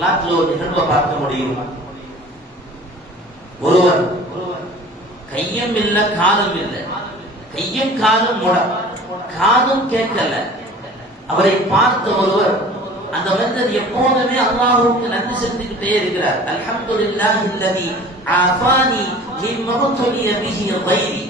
வரலாற்றில் ஒரு நிகழ்வை பார்க்க முடியும். ஒருவர் கையும் இல்ல காலும் இல்ல. கையும் காலும் முட. காதும் கேட்கல. அவரை பார்த்த ஒருவர் அந்த மனிதர் எப்போதுமே அல்லாஹுக்கு நன்றி செலுத்திக்கிட்டே இருக்கிறார். அல்ஹம்துலில்லாஹி அல்லதி ஆஃபானி மிம்மா துலிய பிஹி கைரி.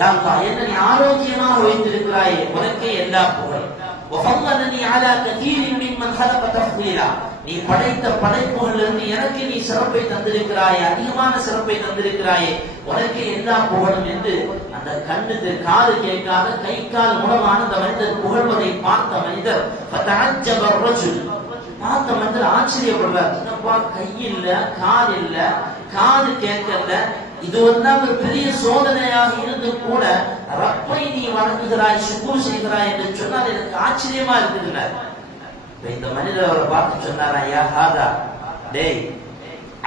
யா என்ன நீ ஆரோக்கியமாக வைத்திருக்கிறாயே உனக்கே எல்லா புகழ் وفضلني على كثير ممن خلق تفضيلا நீ படைத்த படைப்புகளிலிருந்து எனக்கு நீ சிறப்பை தந்திருக்கிறாயே அதிகமான சிறப்பை தந்திருக்கிறாயே உனக்கு எல்லா புகழும் என்று அந்த கண்ணுக்கு காது கேட்காத கை கால் மூலமான அந்த மனிதர் புகழ்வதை பார்த்த மனிதர் فتعجب الرجل பார்த்த மந்திர ஆச்சரியப்படுவார். என்னப்பா கை இல்ல கால் இல்ல காது கேட்கல. இது வந்து ஒரு பெரிய சோதனையாக இருந்து கூட ரப்பை நீ வணங்குகிறாய் சுக்கூர் செய்கிறாய் என்று சொன்னால் எனக்கு ஆச்சரியமா இருக்குதுனார் இந்த மனிதர் அவரை பார்த்து சொன்னார் ஐயா ஹாதா டேய்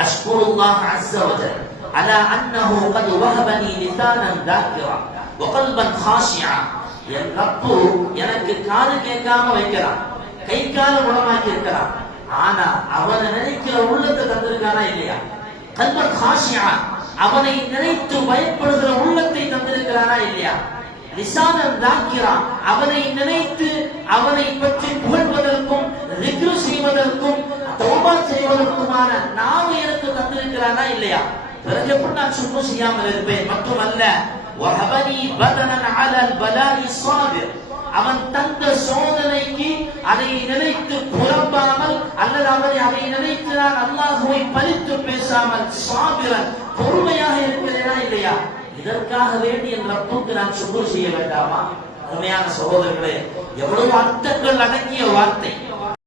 அஷ்குருல்லாஹ் அஸ்ஸவஜல் அலா அன்னஹு கத் வஹபனி லிசானன் தாக்கிரா வகல்பன் ஹாஷியா. என் ரப்பு எனக்கு காது கேட்காம வைக்கிறான். கை கால குணமாக்கி இருக்கிறான் ஆனா அவனை நினைக்கிற உள்ளத்தை தந்திருக்கானா இல்லையா கல்வன் காஷியா அவனை நினைத்து பயப்படுகிற உள்ளத்தை தந்திருக்கிறானா இல்லையா லிசானன் தாக்கிறான் அவனை நினைத்து அவனை பற்றி புகழ்வதற்கும் ரிக்ரு செய்வதற்கும் தௌபா செய்வதற்குமான நாவு எனக்கு தந்திருக்கிறானா இல்லையா பிறகு எப்படி நான் சும்மா செய்யாமல் இருப்பேன் மட்டுமல்ல وهبني بدنا على البلاء الصابر நினைத்து புறம்பாமல் அல்லது அவரை அதை நினைத்து நான் அல்லாஹுவை பறித்து பேசாமல் சாபிரன் பொறுமையாக இருக்கிறேனா இல்லையா? இதற்காக வேண்டி என் ரப்புக்கு நான் சுகர் செய்ய வேண்டாமா? அருமையான சகோதரர்களே எவ்வளவு அர்த்தங்கள் அடங்கிய வார்த்தை.